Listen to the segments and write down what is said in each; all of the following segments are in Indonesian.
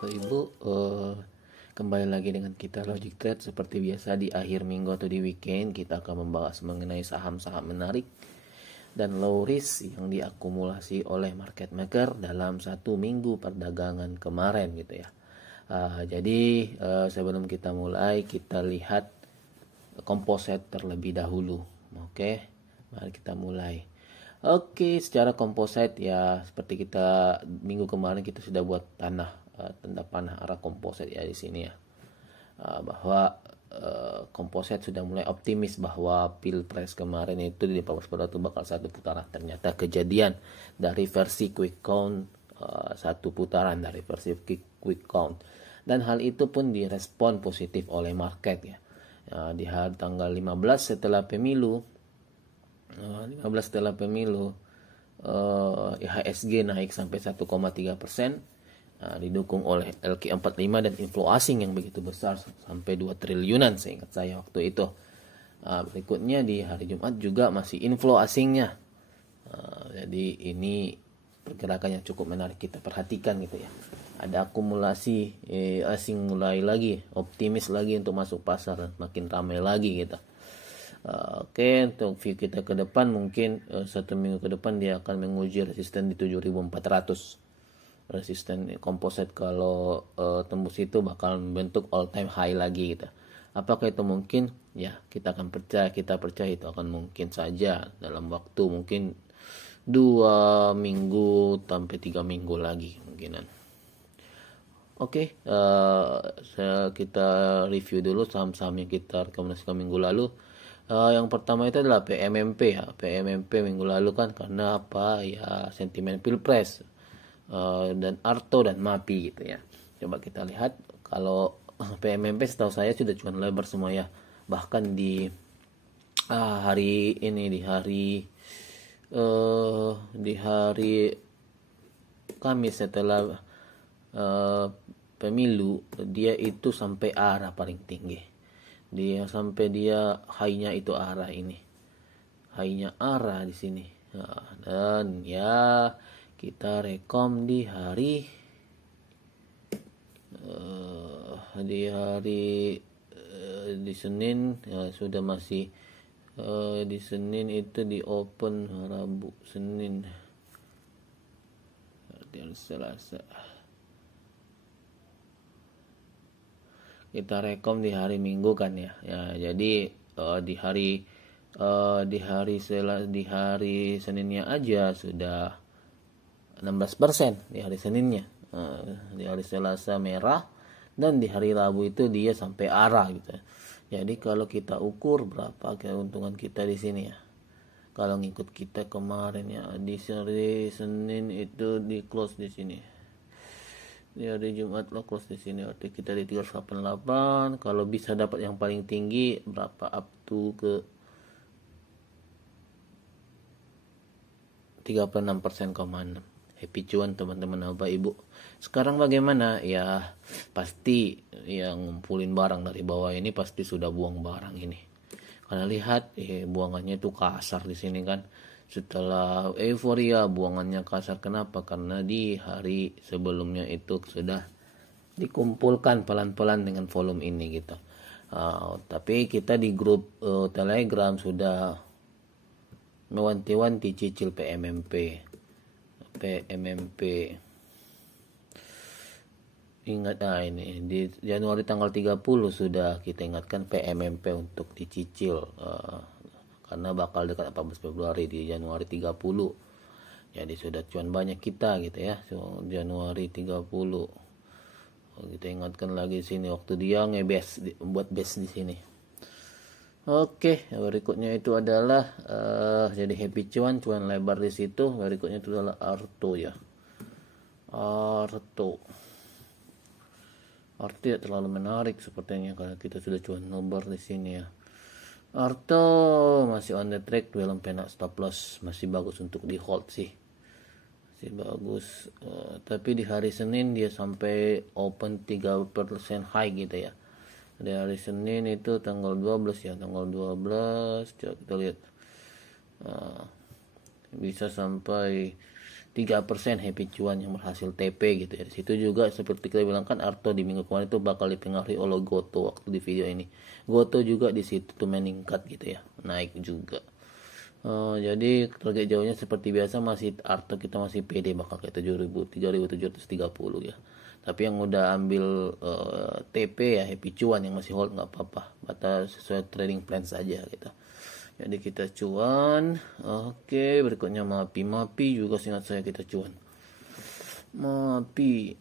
Bapak Ibu, kembali lagi dengan kita Logic Trade. Seperti biasa di akhir minggu atau di weekend kita akan membahas mengenai saham-saham menarik dan low risk yang diakumulasi oleh market maker dalam satu minggu perdagangan kemarin gitu ya. Jadi sebelum kita mulai, kita lihat komposit terlebih dahulu. Oke, mari kita mulai. Oke, secara komposit ya seperti kita minggu kemarin kita sudah buat tanda panah arah komposit ya di sini ya. Bahwa komposit sudah mulai optimis bahwa pilpres kemarin itu di Papua itu bakal satu putaran. Ternyata kejadian dari versi quick count satu putaran dari versi quick count. Dan hal itu pun direspon positif oleh market ya. Di hari tanggal 15 setelah pemilu, IHSG naik sampai 1,3%, didukung oleh LQ45 dan inflow asing yang begitu besar sampai 2 triliunan seingat saya waktu itu. Berikutnya di hari Jumat juga masih inflow asingnya. Jadi ini pergerakan yang cukup menarik kita perhatikan gitu ya. Ada akumulasi asing mulai lagi optimis lagi untuk masuk pasar dan makin ramai lagi gitu. Oke, untuk view kita ke depan mungkin satu minggu ke depan dia akan menguji resisten di 7.400. Resisten komposit kalau tembus itu bakal membentuk all time high lagi gitu. Apakah itu mungkin? Ya, kita percaya itu akan mungkin saja dalam waktu mungkin 2 minggu sampai 3 minggu lagi kemungkinan. Oke, kita review dulu saham-saham yang kita rekomendasikan minggu lalu. Yang pertama itu adalah PMMP ya. PMMP minggu lalu kan karena apa ya, sentimen pilpres dan Arto dan MAPI gitu ya. Coba kita lihat kalau PMMP setahu saya sudah cuan lebar semua ya. Bahkan di hari ini di hari Kamis setelah pemilu dia itu sampai arah paling tinggi. Dia high-nya itu arah ini. High-nya arah di sini. Dan ya kita rekom di hari di Senin ya, sudah masih di Senin itu di open Rabu Senin hari Selasa kita rekom di hari Minggu kan ya. Jadi di hari Seninnya aja sudah 16% di hari Seninnya. Di hari Selasa merah dan di hari Rabu itu dia sampai arah gitu. Jadi kalau kita ukur berapa keuntungan kita di sini ya. Kalau ngikut kita kemarin ya di hari Senin itu di close di sini. Di hari Jumat lo close di sini, arti kita di 388. Kalau bisa dapat yang paling tinggi berapa up to ke 36,6%. Happy cuan teman-teman Bapak Ibu. Sekarang bagaimana? Ya pasti yang ngumpulin barang dari bawah ini pasti sudah buang barang ini. Karena lihat buangannya itu kasar di sini kan. Setelah euforia buangannya kasar. Kenapa? Karena di hari sebelumnya itu sudah dikumpulkan pelan-pelan dengan volume ini gitu. Tapi kita di grup Telegram sudah mewanti-wanti cicil PMMP. Ingat ini di Januari tanggal 30 sudah kita ingatkan PMMP untuk dicicil. Karena bakal dekat 14 Februari di Januari 30. Jadi sudah cuan banyak kita gitu ya. So, Januari 30. Kita ingatkan lagi di sini waktu dia buat base di sini. Oke, berikutnya itu adalah jadi happy cuan lebar di situ. Berikutnya itu adalah Arto ya. Arto tidak terlalu menarik sepertinya karena kita sudah cuan lebar di sini ya. Arto masih on the track, belum kena stop loss, masih bagus untuk di hold sih, masih bagus. Tapi di hari Senin dia sampai open 3% high gitu ya. Di hari Senin itu tanggal 12 ya, tanggal 12 coba kita lihat, bisa sampai 3% happy cuan yang berhasil TP gitu ya. Di situ juga seperti kita bilang kan Arto di minggu kemarin itu bakal dipengaruhi oleh Goto waktu di video ini. Goto juga di situ tuh meningkat gitu ya, naik juga. Jadi target jauhnya seperti biasa masih Arto kita masih pede bakal kayak 3.730 ya. Tapi yang udah ambil TP ya happy cuan, yang masih hold nggak apa-apa, batas sesuai trading plan saja gitu. Jadi kita cuan. Oke, berikutnya Mapi juga seingat saya kita cuan. Mapi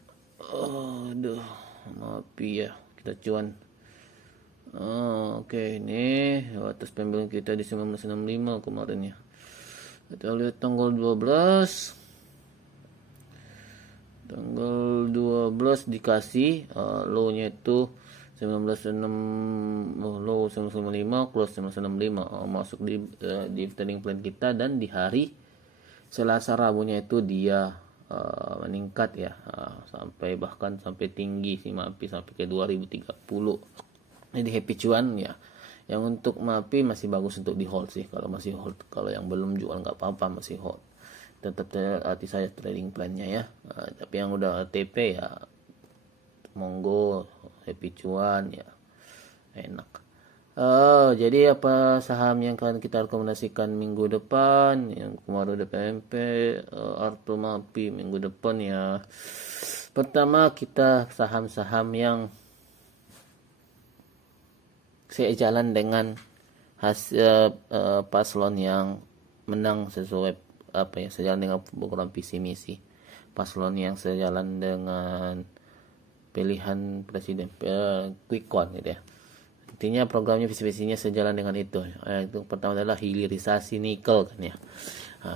ya kita cuan. Oke, ini atas pembelian kita di 1965 kemarin ya. Kita lihat tanggal 12 dikasih low-nya itu 1965, close 1965, masuk di trading plan kita, dan di hari Selasa Rabunya itu dia meningkat ya, bahkan sampai tinggi si Mapi sampai ke 2030. Jadi happy cuan ya. Yang untuk Mapi masih bagus untuk di hold sih, kalau masih hold. Kalau yang belum jual nggak apa-apa, masih hold. Tetap hati saya trading plannya ya. Tapi yang udah TP ya monggo, happy cuan ya, enak. Jadi apa saham yang akan kita rekomendasikan minggu depan? Yang kemarin udah PMP, Arto Mapi minggu depan ya. Pertama kita saham-saham yang sejalan dengan hasil paslon yang menang sesuai sejalan dengan program visi misi paslon yang sejalan dengan pilihan presiden, quick count gitu ya. Intinya programnya visi-visinya sejalan dengan itu. Itu pertama adalah hilirisasi nikel kan ya.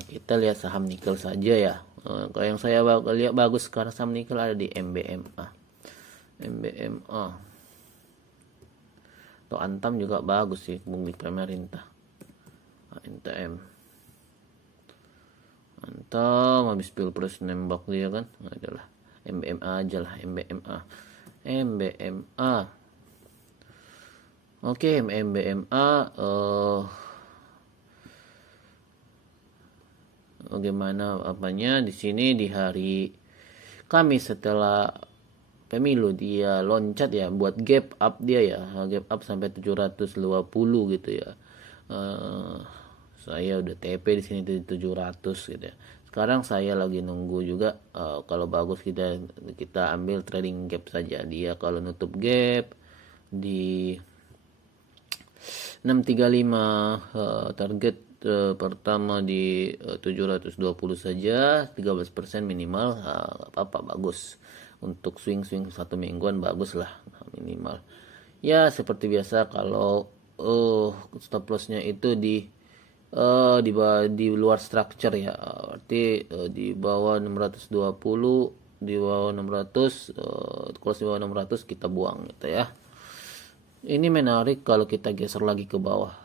Kita lihat saham nikel saja ya. Kalau yang saya lihat bagus sekarang saham nikel ada di MBMA. Atau Antam juga bagus sih, milik pemerintah. NTM. Antam habis pilpres nembak dia kan, adalah MBMA aja lah, MBMA. Oke, MBMA bagaimana apanya di sini di hari Kamis setelah pemilu dia loncat ya, buat gap up dia ya, gap up sampai 720 gitu ya. Saya udah TP di sini 700 gitu ya. Sekarang saya lagi nunggu juga, kalau bagus kita ambil trading gap saja. Dia kalau nutup gap di 635, target pertama di 720 saja, 13% minimal, apa bagus untuk swing satu mingguan, bagus lah minimal. Ya seperti biasa kalau stop lossnya itu di luar structure ya, berarti di bawah 620, di bawah 600, close di bawah 600 kita buang gitu ya. Ini menarik kalau kita geser lagi ke bawah,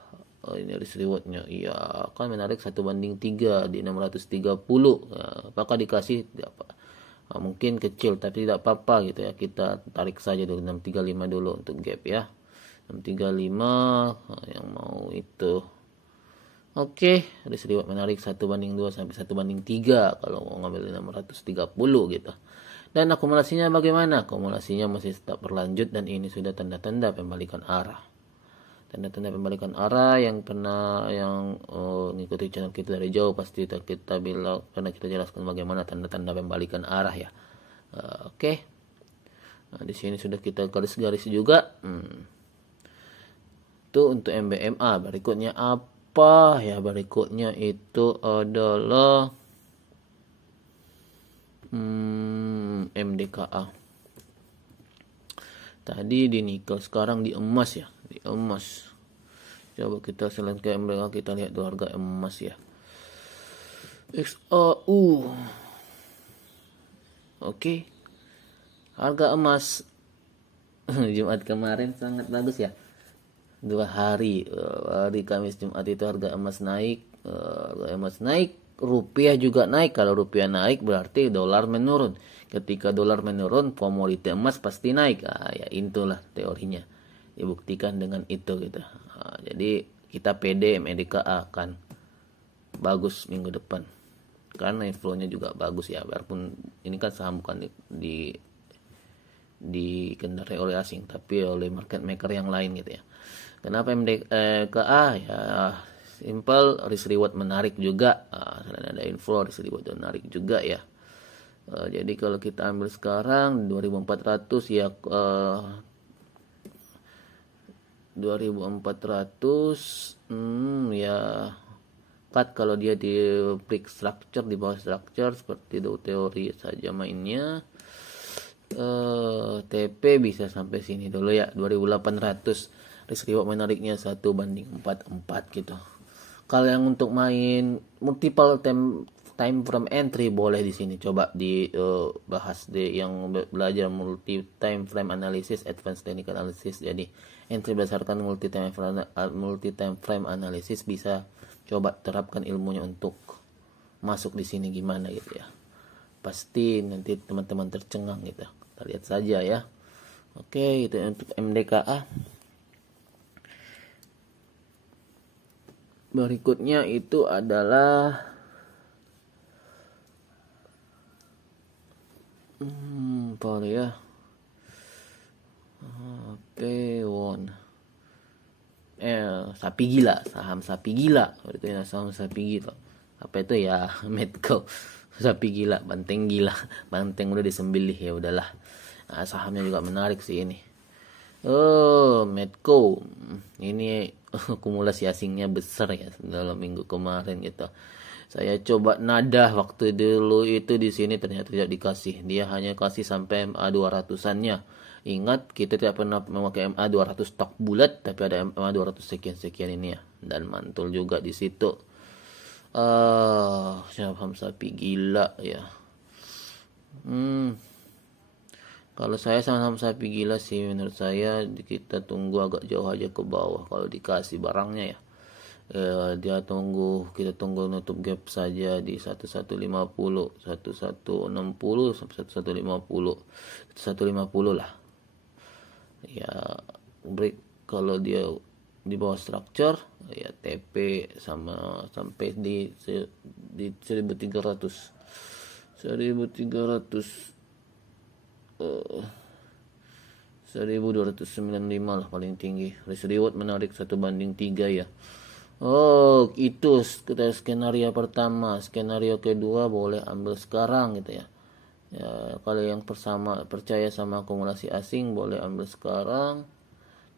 ini risk rewardnya iya kan menarik 1:3 di 630. Apakah dikasih mungkin kecil tapi tidak apa-apa gitu ya, kita tarik saja dulu 635 dulu untuk gap ya, 635 yang mau itu. Oke, risk reward menarik 1:2 sampai 1:3 kalau mau ngambil 630 gitu. Dan akumulasinya bagaimana? Akumulasinya masih tetap berlanjut, dan ini sudah tanda-tanda pembalikan arah. Tanda-tanda pembalikan arah yang ngikuti channel kita dari jauh pasti kita bilang, karena kita jelaskan bagaimana tanda-tanda pembalikan arah ya. Oke. Nah, di sini sudah kita garis-garis juga. Itu untuk MBMA. Berikutnya apa ya? Berikutnya itu adalah MDKA. Tadi di nikel, sekarang di emas ya, di emas. Coba kita selain ke MDKA, kita lihat tuh harga emas ya. XAU. Oke. Harga emas Jumat kemarin sangat bagus ya. 2 hari, hari Kamis Jumat itu harga emas naik, rupiah juga naik. Kalau rupiah naik berarti dolar menurun. Ketika dolar menurun, komoditi emas pasti naik. Ya itulah teorinya. Dibuktikan dengan itu gitu. Jadi kita pede MDKA akan bagus minggu depan. karena inflow-nya juga bagus ya, walaupun ini kan saham bukan dikendarai oleh asing tapi oleh market maker yang lain gitu ya. Kenapa MDKA ya, simple, risk reward menarik juga, selain ada inflow risk reward menarik juga ya. Jadi kalau kita ambil sekarang 2400 ya, 2400 ya cut kalau dia di break structure, di bawah structure seperti itu teori saja mainnya. TP bisa sampai sini dulu ya, 2800, risk reward menariknya 1:44 gitu. Kalau yang untuk main multiple time frame entry boleh di sini coba dibahas yang belajar multi time frame analysis, advanced technical analysis. Jadi entry berdasarkan multi time frame analysis bisa coba terapkan ilmunya untuk masuk di sini gimana gitu ya. Pasti nanti teman-teman tercengang gitu. Kita lihat saja ya. Oke, itu untuk MDKA. Berikutnya itu adalah apa ya? Pewon. Sapi gila, saham sapi gila. Itu ya, saham sapi gila. Apa itu ya? Medco. Sapi gila, banteng gila, banteng udah disembelih ya udahlah. Nah, sahamnya juga menarik sih ini. Medco ini akumulasi asingnya besar ya dalam minggu kemarin gitu. Saya coba nadah waktu dulu itu di sini ternyata tidak dikasih. Dia hanya kasih sampai MA 200-annya. Ingat kita tidak pernah memakai MA 200 stok bulat, tapi ada MA 200 sekian-sekian ini ya. Dan mantul juga di situ. Saham sapi gila ya. Kalau saya saham sapi gila sih menurut saya kita tunggu agak jauh aja ke bawah kalau dikasih barangnya ya. Kita tunggu nutup gap saja di 1150, 1160 sampai 1150. 150 lah. Ya break kalau dia di bawah structure ya TP sama sampai di 1300 1295 lah paling tinggi. Risk reward menarik 1:3 ya. Itu kita skenario pertama. Skenario kedua boleh ambil sekarang gitu ya. Ya kalau yang percaya sama akumulasi asing boleh ambil sekarang.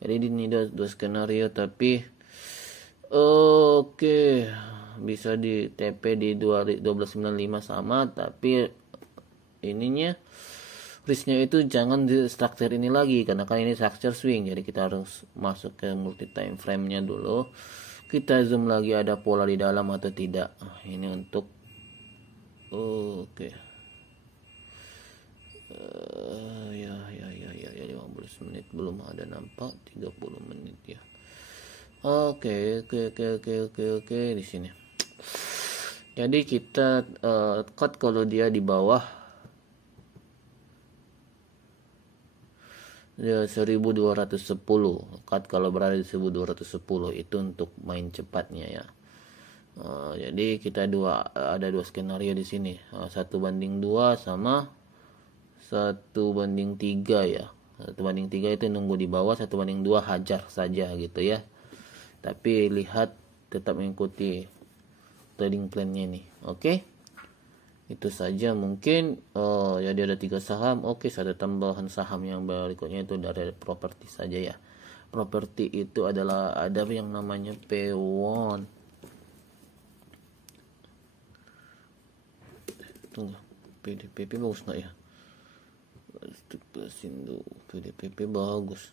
Jadi ini dua skenario tapi oke, bisa di TP di 1295 sama, tapi ininya risknya itu jangan di structure ini lagi karena kan ini structure swing, jadi kita harus masuk ke multi time frame nya dulu. Kita zoom lagi ada pola di dalam atau tidak. Ini untuk oke. Ya 15 menit belum ada nampak, 30 menit ya. Oke di sini. Jadi kita cut kalau dia di bawah 1210. Cut kalau berada di 1210 itu untuk main cepatnya ya. Jadi kita ada dua skenario di sini. 1:2 sama 1:3 ya. 1:3 itu nunggu di bawah, 1:2 hajar saja gitu ya. Tapi lihat tetap mengikuti trading plan-nya nih. Oke. Itu saja mungkin. Jadi ada 3 saham. Oke, ada tambahan saham yang berikutnya itu dari properti saja ya. Properti itu adalah ada yang namanya Pewon. Tunggu. PDPP bagus nggak ya? PDPP bagus.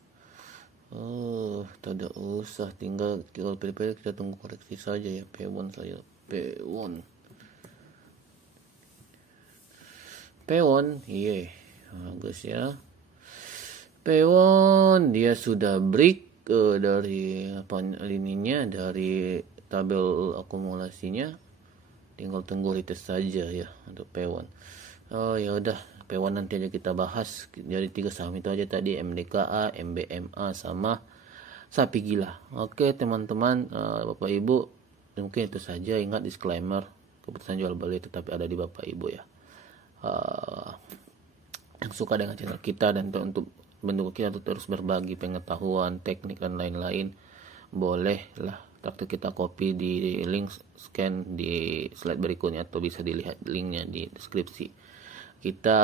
Tidak usah, tinggal kalau PDPP kita tunggu koreksi saja ya. Pewon saja. Pewon, iya, bagus ya. Pewon dia sudah break dari lininya, dari tabel akumulasinya. Tinggal tunggu retest saja ya untuk Pewon. Ya udah, Pewon nanti aja kita bahas. Jadi 3 saham itu aja tadi, MDKA, MBMA sama sapi gila. Oke teman-teman, Bapak Ibu, mungkin itu saja. Ingat disclaimer, keputusan jual beli tetap ada di Bapak Ibu ya. Yang suka dengan channel kita dan untuk mendukung kita untuk terus berbagi pengetahuan, teknik dan lain-lain, bolehlah traktir kita copy di link scan di slide berikutnya atau bisa dilihat linknya di deskripsi. Kita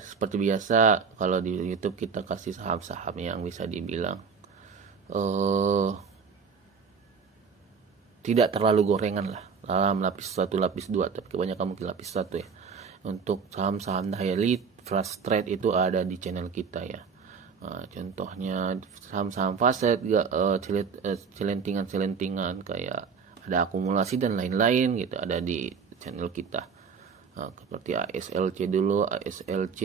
seperti biasa kalau di YouTube kita kasih saham-saham yang bisa dibilang tidak terlalu gorengan lah, dalam lapis 1, lapis 2, tapi kebanyakan mungkin lapis 1 ya. Untuk saham-saham daily flash trade itu ada di channel kita ya. Contohnya saham-saham fast celentingan kayak ada akumulasi dan lain-lain gitu, ada di channel kita. Seperti ASLC dulu, ASLC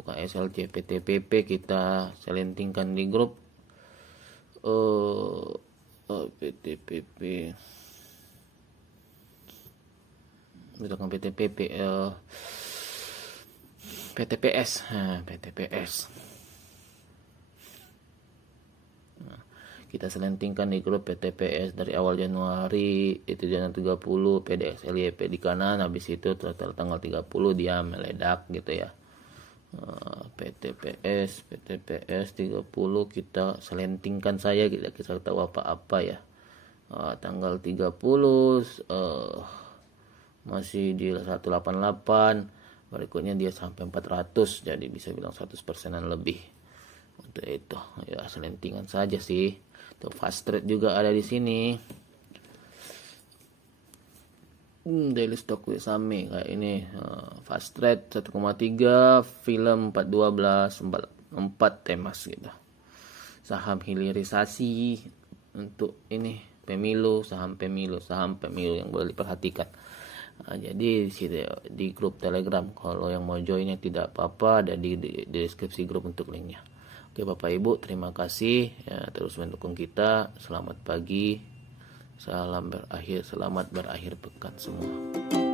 bukan ASLC, PTPP kita selentingkan di grup PTPP, misalkan PTPP, PTPS, PTPS. Kita selentingkan di grup PTPS dari awal Januari itu Januari 30 PDXLYP di kanan, habis itu tanggal 30 dia meledak gitu ya. PTPS 30 kita selentingkan saja, kita tahu apa-apa ya. Tanggal 30 masih di 188, berikutnya dia sampai 400, jadi bisa bilang 100%-an lebih. Untuk itu ya selentingan saja sih. Tuh fast trade juga ada di sini. Daily stock Sami kayak ini, fast trade 1,3, film 412, 4 temas gitu. Saham hilirisasi untuk ini saham pemilu yang boleh diperhatikan. Jadi di grup Telegram, kalau yang mau joinnya tidak apa-apa, ada di deskripsi grup untuk linknya. Oke Bapak Ibu, terima kasih ya, terus mendukung kita. Selamat pagi, selamat berakhir pekan semua.